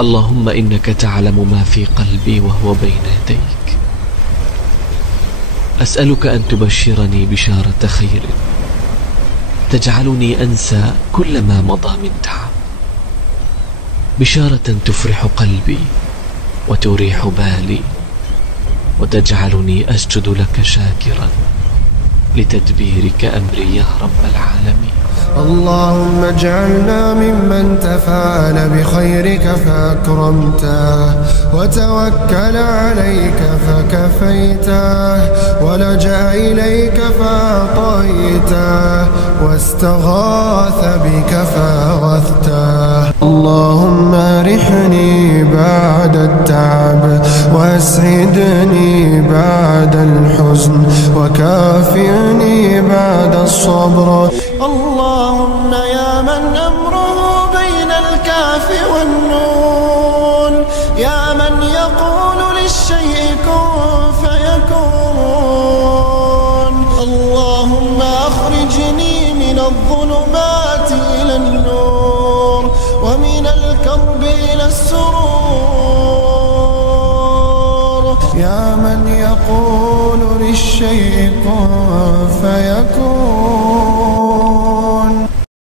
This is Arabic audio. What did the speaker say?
اللهم إنك تعلم ما في قلبي وهو بين يديك. أسألك أن تبشرني بشارة خير تجعلني أنسى كل ما مضى من تعب، بشارة تفرح قلبي وتريح بالي وتجعلني أسجد لك شاكرا لتدبيرك أمري يا رب العالمين. اللهم اجعلنا ممن تفعل بخيرك فأكرمته، وتوكل عليك فكفيته، ولجأ إليك فأعطيته، واستغاث بك فأغثته. اللهم أرحني بعد التعب، وأسعدني بعد الحزن، وكافئني بعد الصبر. اللهم يا من أمره بين الكاف والنون، يا من يقول للشيء كن فيكون. اللهم أخرجني من الظلمات إلى النور، ومن الكرب إلى السرور. يا من يقول للشيء كن فيكون.